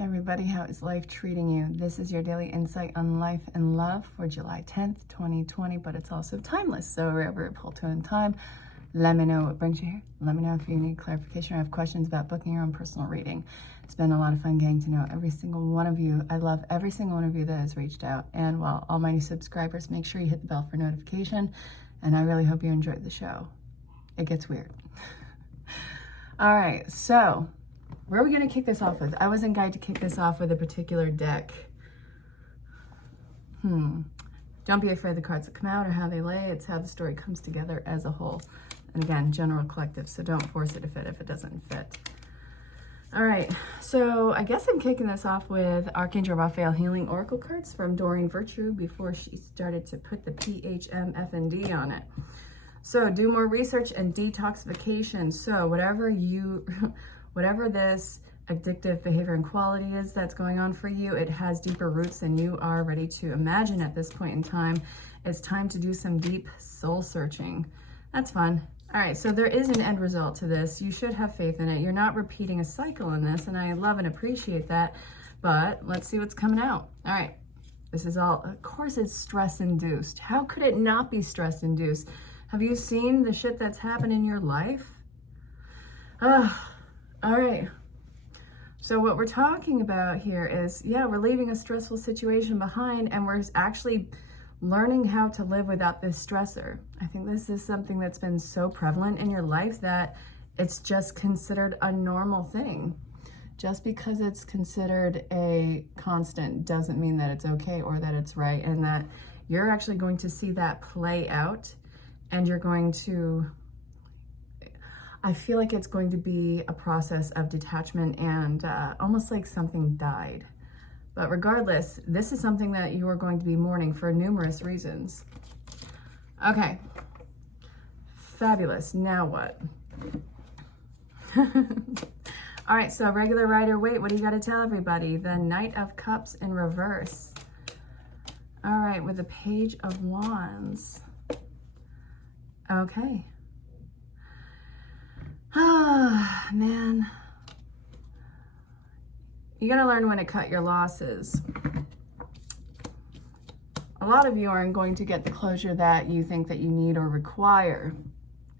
Everybody, how is life treating you? This is your daily insight on life and love for July 10th, 2020, but it's also timeless. So wherever it pulled to in time, let me know what brings you here. Let me know if you need clarification or have questions about booking your own personal reading. It's been a lot of fun getting to know every single one of you. I love every single one of you that has reached out. And while all my new subscribers, make sure you hit the bell for notification. And I really hope you enjoyed the show. It gets weird. All right, so where are we going to kick this off with? I wasn't guided to kick this off with a particular deck. Don't be afraid of the cards that come out or how they lay. It's how the story comes together as a whole. And again, general collective, so don't force it to fit if it doesn't fit. All right, so I guess I'm kicking this off with Archangel Raphael Healing Oracle cards from Doreen Virtue before she started to put the PHMFND on it. So do more research and detoxification. So whatever this addictive behavior and quality is that's going on for you, it has deeper roots than you are ready to imagine at this point in time. It's time to do some deep soul searching. That's fun. All right, so there is an end result to this. You should have faith in it. You're not repeating a cycle in this, and I love and appreciate that, but let's see what's coming out. All right, this is all, of course it's stress-induced. How could it not be stress-induced? Have you seen the shit that's happened in your life? All right. So what we're talking about here is, yeah, we're leaving a stressful situation behind and we're actually learning how to live without this stressor. I think this is something that's been so prevalent in your life that it's just considered a normal thing. Just because it's considered a constant doesn't mean that it's okay or that it's right, and that you're actually going to see that play out, and you're going to, I feel like it's going to be a process of detachment and almost like something died. But regardless, this is something that you are going to be mourning for numerous reasons. Okay, fabulous. Now what? All right, so regular Rider-Waite, what do you got to tell everybody? The Knight of Cups in reverse. All right, with the Page of Wands. Okay. Ah, man. You gotta learn when to cut your losses. A lot of you aren't going to get the closure that you think that you need or require.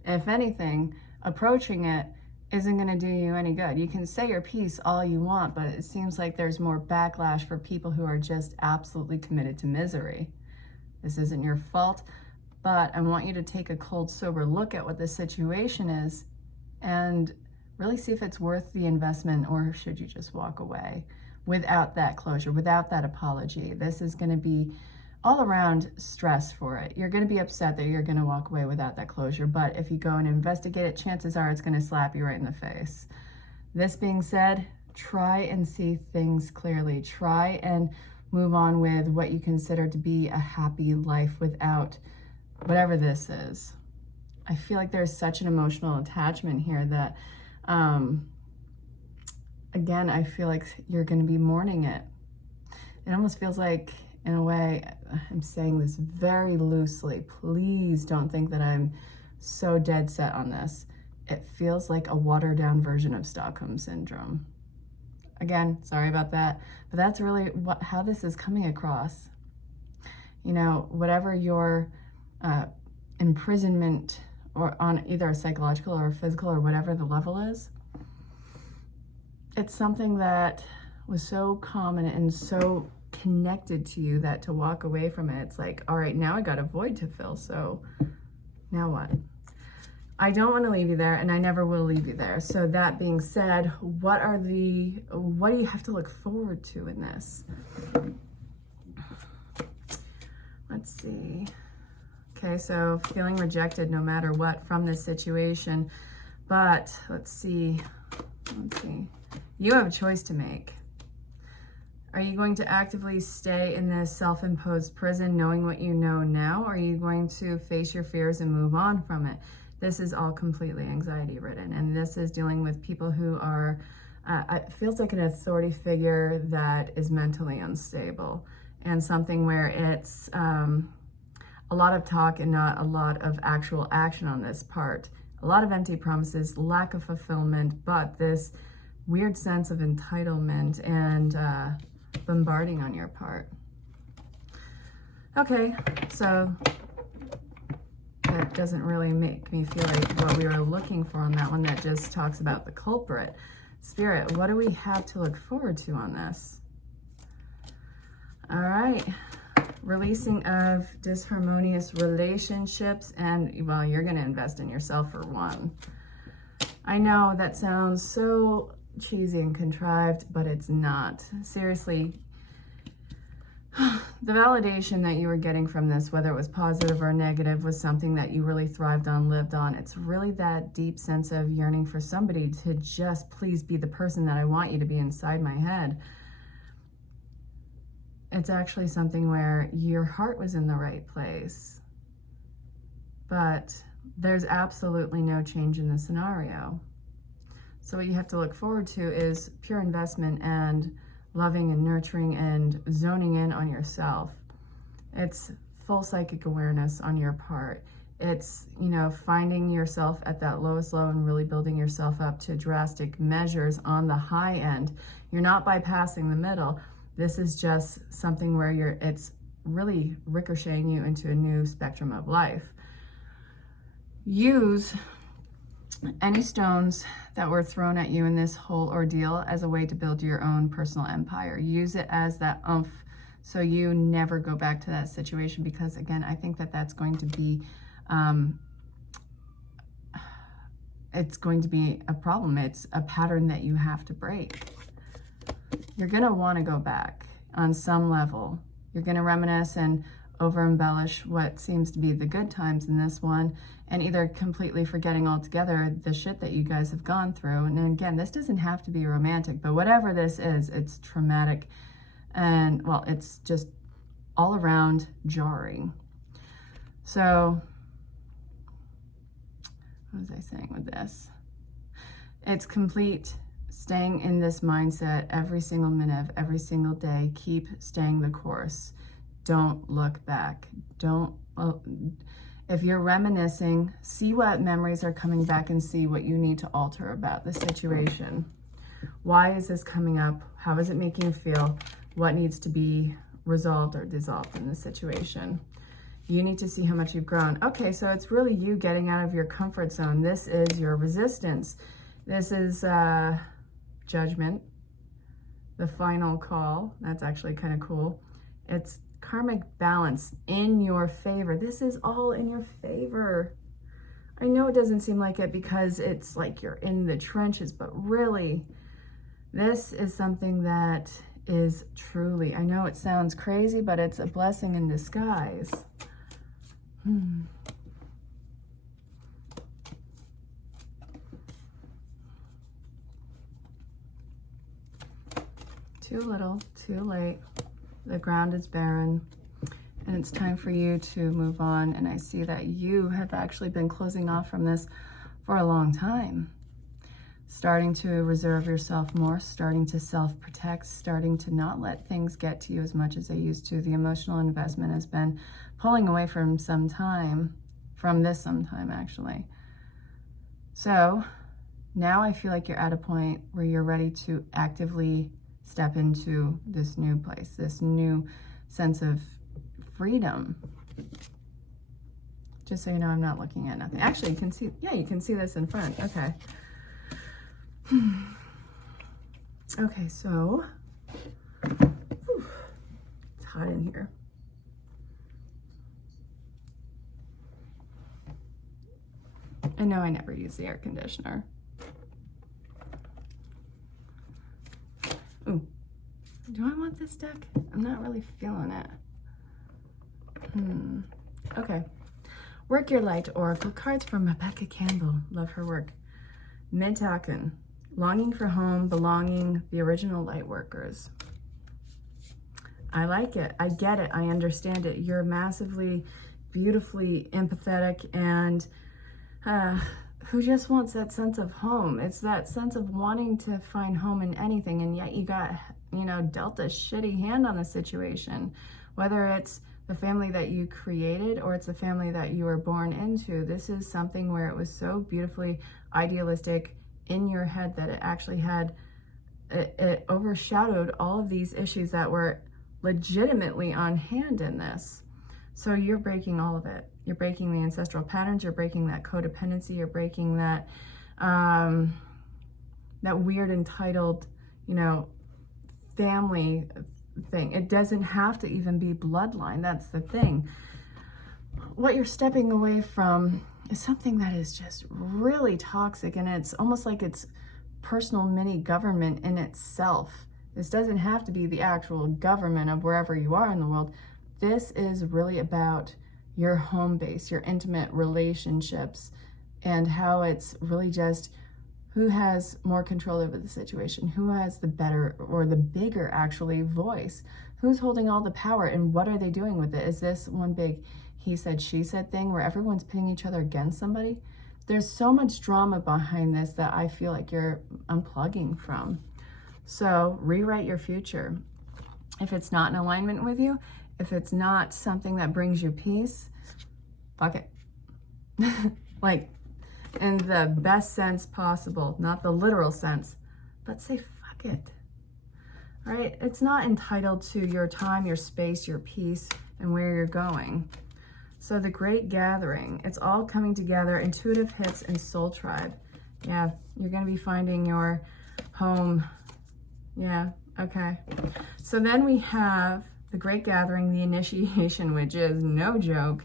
If anything, approaching it isn't gonna do you any good. You can say your piece all you want, but it seems like there's more backlash for people who are just absolutely committed to misery. This isn't your fault, but I want you to take a cold, sober look at what the situation is and really see if it's worth the investment, or should you just walk away without that closure, without that apology. This is going to be all around stress for it. You're going to be upset that you're going to walk away without that closure, but if you go and investigate it, chances are it's going to slap you right in the face. This being said, try and see things clearly. Try and move on with what you consider to be a happy life without whatever this is. I feel like there's such an emotional attachment here that again, I feel like you're going to be mourning it. It almost feels like, in a way, I'm saying this very loosely. Please don't think that I'm so dead set on this. It feels like a watered down version of Stockholm Syndrome. Again, sorry about that, but that's really how this is coming across. You know, whatever your imprisonment, or on either a psychological or a physical or whatever the level is, it's something that was so common and so connected to you that to walk away from it, it's like, all right, now I got a void to fill, so now what? I don't want to leave you there, and I never will leave you there. So that being said, what do you have to look forward to in this? Let's see. Okay, so feeling rejected no matter what from this situation, but let's see. You have a choice to make. Are you going to actively stay in this self-imposed prison knowing what you know now, or are you going to face your fears and move on from it? This is all completely anxiety ridden, and this is dealing with people who are, it feels like an authority figure that is mentally unstable, and something where it's a lot of talk and not a lot of actual action on this part. A lot of empty promises, lack of fulfillment, but this weird sense of entitlement and bombarding on your part. Okay, so that doesn't really make me feel like what we were looking for on that one. That just talks about the culprit. Spirit, what do we have to look forward to on this? All right, releasing of disharmonious relationships, and well, you're going to invest in yourself for one. I know that sounds so cheesy and contrived, but it's not. Seriously, the validation that you were getting from this, whether it was positive or negative, was something that you really thrived on, lived on. It's really that deep sense of yearning for somebody to just please be the person that I want you to be inside my head. It's actually something where your heart was in the right place, but there's absolutely no change in the scenario. So what you have to look forward to is pure investment and loving and nurturing and zoning in on yourself. It's full psychic awareness on your part. It's, you know, finding yourself at that lowest low and really building yourself up to drastic measures on the high end. You're not bypassing the middle. This is just something where it's really ricocheting you into a new spectrum of life. Use any stones that were thrown at you in this whole ordeal as a way to build your own personal empire. Use it as that oomph so you never go back to that situation, because again, I think that that's going to be it's going to be a problem. It's a pattern that you have to break. You're going to want to go back on some level. You're going to reminisce and over embellish what seems to be the good times in this one, and either completely forgetting altogether the shit that you guys have gone through. And again, this doesn't have to be romantic, but whatever this is, it's traumatic, and well, it's just all around jarring. So what was I saying with this? It's complete staying in this mindset every single minute of every single day. Keep staying the course. Don't look back. If you're reminiscing, see what memories are coming back and see what you need to alter about the situation. Why is this coming up? How is it making you feel? What needs to be resolved or dissolved in the situation? You need to see how much you've grown. Okay, so it's really you getting out of your comfort zone. This is your resistance. This is judgment, the final call. That's actually kind of cool. It's karmic balance in your favor. This is all in your favor. I know it doesn't seem like it because it's like you're in the trenches, but really, this is something that is truly, I know it sounds crazy, but it's a blessing in disguise. Too little, too late. The ground is barren, and it's time for you to move on. And I see that you have actually been closing off from this for a long time. Starting to reserve yourself more, starting to self-protect, starting to not let things get to you as much as they used to. The emotional investment has been pulling away from this some time actually. So now I feel like you're at a point where you're ready to actively step into this new place, this new sense of freedom. Just so you know, I'm not looking at nothing. Actually, you can see, yeah, you can see this in front. Okay. Okay, so it's hot in here. I know I never use the air conditioner. Ooh, do I want this deck? I'm not really feeling it. Okay. Work Your Light Oracle cards from Rebecca Campbell. Love her work. Midtaken. Longing for home, belonging, the original light workers. I like it. I get it. I understand it. You're massively, beautifully empathetic, and who just wants that sense of home? It's that sense of wanting to find home in anything, and yet you got, you know, dealt a shitty hand on the situation. Whether it's the family that you created or it's the family that you were born into, this is something where it was so beautifully idealistic in your head that it actually had it overshadowed all of these issues that were legitimately on hand in this. So you're breaking all of it. You're breaking the ancestral patterns, you're breaking that codependency, you're breaking that that weird entitled, you know, family thing. It doesn't have to even be bloodline. That's the thing. What you're stepping away from is something that is just really toxic, and it's almost like it's personal mini government in itself. This doesn't have to be the actual government of wherever you are in the world. This is really about your home base, your intimate relationships, and how it's really just who has more control over the situation, who has the better or the bigger actually voice, who's holding all the power, and what are they doing with it? Is this one big he said, she said thing where everyone's pitting each other against somebody? There's so much drama behind this that I feel like you're unplugging from. So rewrite your future. If it's not in alignment with you, if it's not something that brings you peace, fuck it. Like, in the best sense possible, not the literal sense, but say fuck it. All right? It's not entitled to your time, your space, your peace, and where you're going. So the Great Gathering, it's all coming together, intuitive hits and soul tribe. Yeah, you're going to be finding your home. Yeah, okay. So then we have the Great Gathering, the initiation, which is no joke.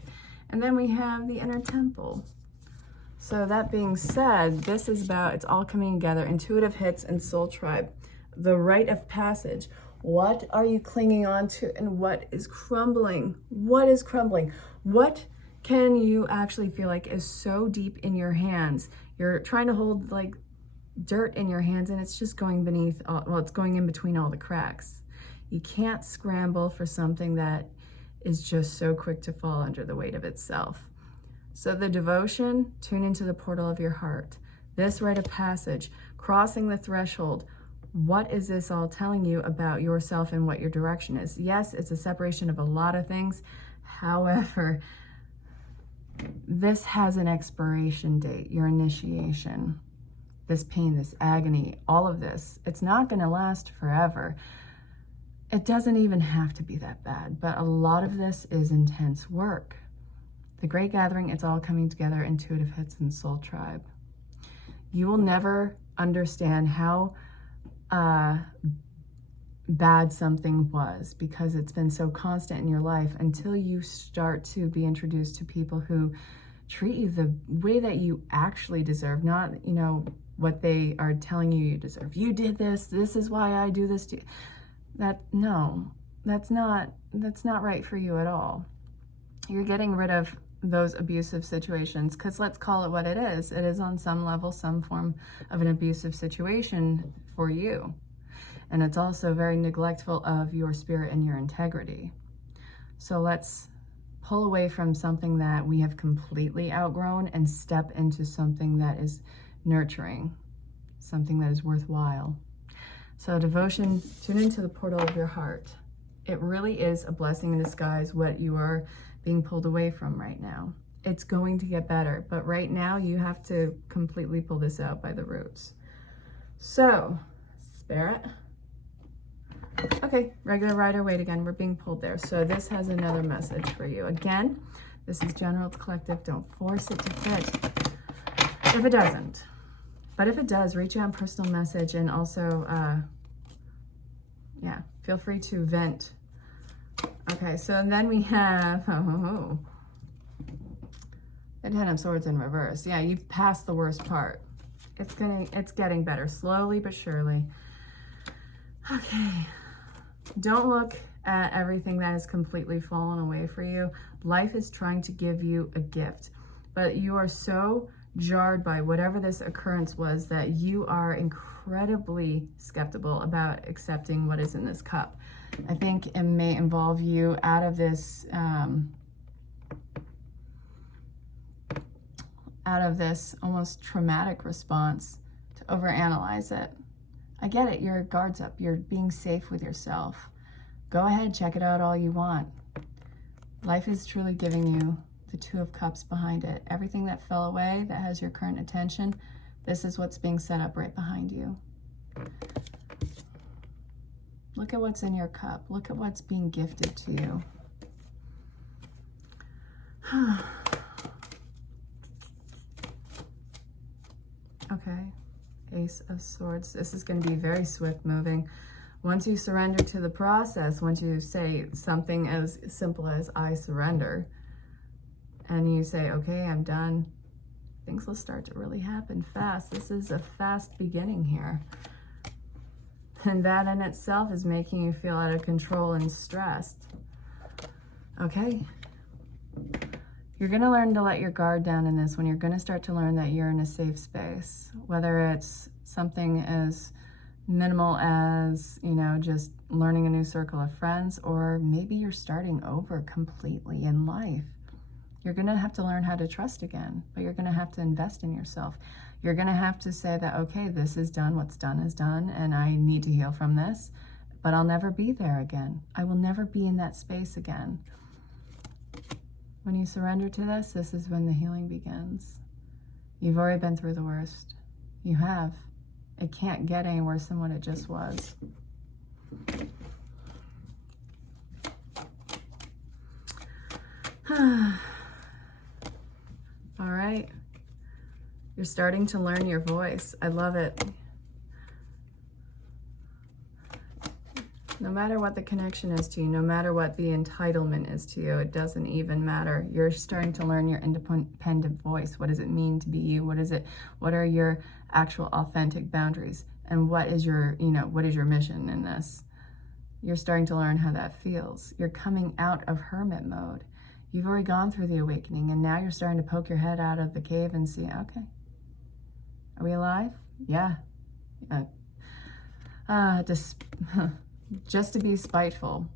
And then we have the Inner Temple. So that being said, this is about, it's all coming together, intuitive hits and soul tribe. The rite of passage. What are you clinging on to and what is crumbling? What is crumbling? What can you actually feel like is so deep in your hands? You're trying to hold like dirt in your hands and it's just going beneath, well, it's going in between all the cracks. You can't scramble for something that is just so quick to fall under the weight of itself. So the devotion, tune into the portal of your heart. This rite of passage, crossing the threshold. What is this all telling you about yourself and what your direction is? Yes, it's a separation of a lot of things. However, this has an expiration date, your initiation, this pain, this agony, all of this. It's not going to last forever. It doesn't even have to be that bad, but a lot of this is intense work. The Great Gathering, it's all coming together, intuitive hits and soul tribe. You will never understand how bad something was because it's been so constant in your life until you start to be introduced to people who treat you the way that you actually deserve, not, you know, what they are telling you you deserve. You did this. This is why I do this to you. No, that's not right for you at all. You're getting rid of those abusive situations because let's call it what it is. It is on some level, some form of an abusive situation for you. And it's also very neglectful of your spirit and your integrity. So let's pull away from something that we have completely outgrown and step into something that is nurturing, something that is worthwhile. So devotion, tune into the portal of your heart. It really is a blessing in disguise what you are being pulled away from right now. It's going to get better, but right now you have to completely pull this out by the roots. So, Spirit. Okay, regular rider, wait again, we're being pulled there. So this has another message for you. Again, this is general, it's collective, don't force it to fit if it doesn't. But if it does, reach out in personal message and also, yeah, feel free to vent. Okay, so then we have, the Ten of Swords in reverse. Yeah, you've passed the worst part. It's getting better, slowly but surely. Okay, don't look at everything that has completely fallen away for you. Life is trying to give you a gift, but you are so jarred by whatever this occurrence was that you are incredibly skeptical about accepting what is in this cup. I think it may involve you out of this almost traumatic response to overanalyze it. I get it, your guard's up, you're being safe with yourself. Go ahead, check it out all you want. Life is truly giving you the Two of Cups behind it. Everything that fell away, that has your current attention, this is what's being set up right behind you. Look at what's in your cup. Look at what's being gifted to you. Okay, Ace of Swords. This is going to be very swift moving. Once you surrender to the process, once you say something as simple as I surrender, and you say, okay, I'm done, things will start to really happen fast. This is a fast beginning here. And that in itself is making you feel out of control and stressed. Okay. You're going to learn to let your guard down in this one. You're going to start to learn that you're in a safe space, whether it's something as minimal as, you know, just learning a new circle of friends, or maybe you're starting over completely in life. You're going to have to learn how to trust again, but you're going to have to invest in yourself. You're going to have to say that, okay, this is done, what's done is done, and I need to heal from this, but I'll never be there again. I will never be in that space again. When you surrender to this, this is when the healing begins. You've already been through the worst. You have. It can't get any worse than what it just was. All right. You're starting to learn your voice. I love it. No matter what the connection is to you, no matter what the entitlement is to you, it doesn't even matter. You're starting to learn your independent voice. What does it mean to be you? What are your actual authentic boundaries? And what is your, what is your mission in this? You're starting to learn how that feels. You're coming out of hermit mode. You've already gone through the awakening, and now you're starting to poke your head out of the cave and see, okay, are we alive? Yeah. Just to be spiteful.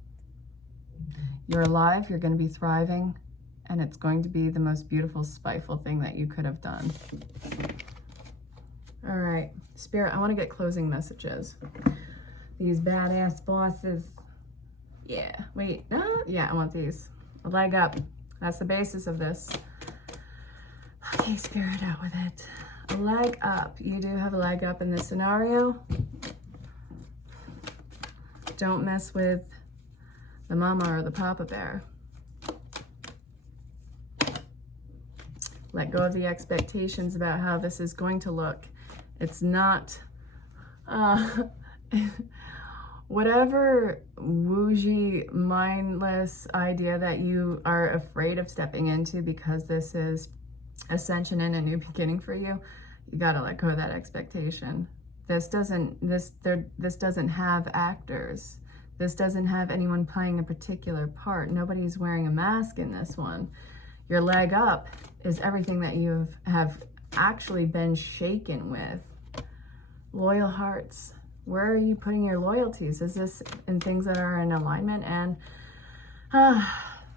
You're alive, you're going to be thriving, and it's going to be the most beautiful, spiteful thing that you could have done. All right, Spirit, I want to get closing messages. These badass bosses. Yeah, wait, no, yeah, I want these. A leg up. That's the basis of this. Okay, Spirit, out with it. A leg up. You do have a leg up in this scenario. Don't mess with the mama or the papa bear. Let go of the expectations about how this is going to look. It's not, whatever woojy, mindless idea that you are afraid of stepping into because this is ascension and a new beginning for you, you gotta let go of that expectation. This doesn't have actors. This doesn't have anyone playing a particular part. Nobody's wearing a mask in this one. Your leg up is everything that you have actually been shaken with. Loyal hearts. Where are you putting your loyalties? Is this in things that are in alignment? And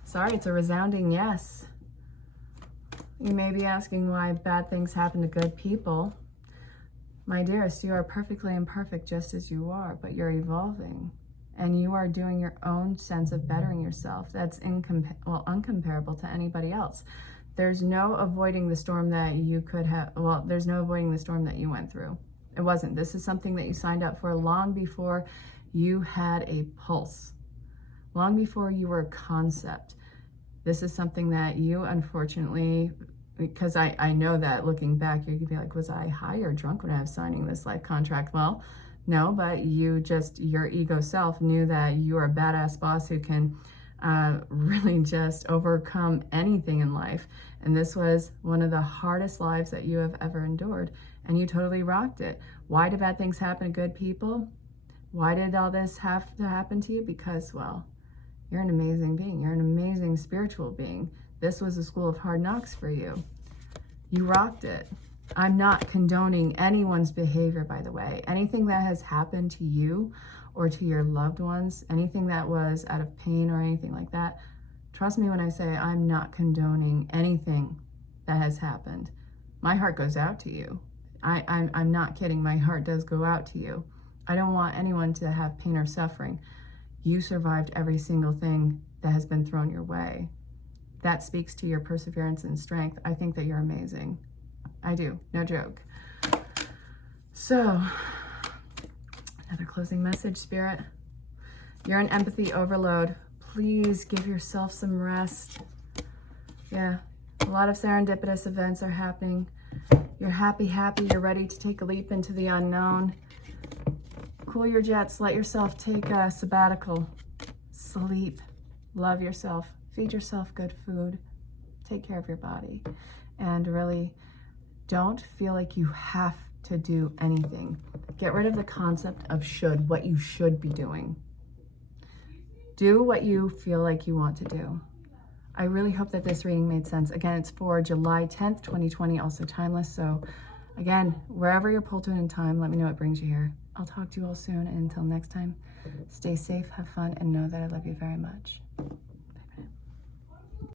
sorry, it's a resounding yes. You may be asking why bad things happen to good people. My dearest, you are perfectly imperfect just as you are, but you're evolving. And you are doing your own sense of bettering yourself. That's uncomparable to anybody else. There's no avoiding the storm that you could have, there's no avoiding the storm that you went through. It wasn't. This is something that you signed up for long before you had a pulse, long before you were a concept. This is something that you, unfortunately, because I know that looking back, you could be like, was I high or drunk when I was signing this life contract? Well, no, but your ego self knew that you are a badass boss who can really just overcome anything in life. And this was one of the hardest lives that you have ever endured. And you totally rocked it. Why do bad things happen to good people? Why did all this have to happen to you? Because, well, you're an amazing being. You're an amazing spiritual being. This was a school of hard knocks for you. You rocked it. I'm not condoning anyone's behavior, by the way. Anything that has happened to you or to your loved ones, anything that was out of pain or anything like that, trust me when I say I'm not condoning anything that has happened. My heart goes out to you. I'm not kidding. My heart does go out to you. I don't want anyone to have pain or suffering. You survived every single thing that has been thrown your way. That speaks to your perseverance and strength. I think that you're amazing. I do, no joke. So, another closing message, Spirit. You're in empathy overload. Please give yourself some rest. Yeah, a lot of serendipitous events are happening. You're happy, you're ready to take a leap into the unknown. Cool your jets, let yourself take a sabbatical. Sleep, love yourself, feed yourself good food, take care of your body, and really don't feel like you have to do anything. Get rid of the concept of should, what you should be doing. Do what you feel like you want to do. I really hope that this reading made sense. Again, it's for July 10th, 2020, also timeless. So again, wherever you're pulled to in time, let me know what brings you here. I'll talk to you all soon. And until next time, stay safe, have fun, and know that I love you very much.